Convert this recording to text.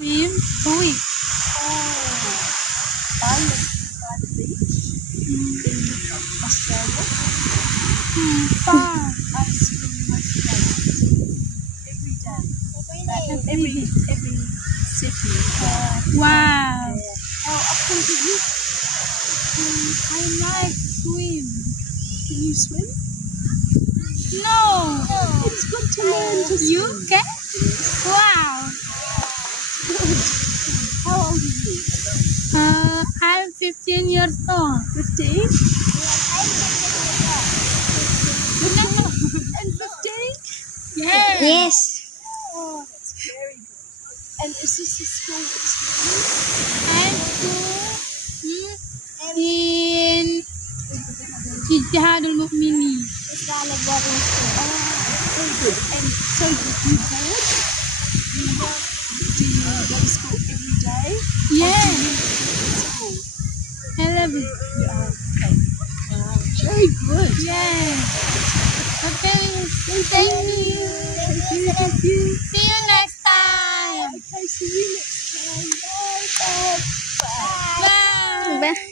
Swim? Uy. I live by the beach in Australia. Far. I swim most days, every day, every city. Wow. How often do you? I like swim. Can you swim? No. It's good to learn to You swim. can? Wow. How old are you? I'm 15 years old. 15? And 15? Yes. Yes. Oh, that's very good. And is this a school experience? I'm in Ijtihadul Mukminin. Islamic boarding school. Very good. And so you board? Do you go to school every day? Yes. School. I love it. Okay. Very good. Yes. Okay. Thank you. Thank you. See you next time. Okay, see you next time. Bye. Bye. Bye. Bye. Ba-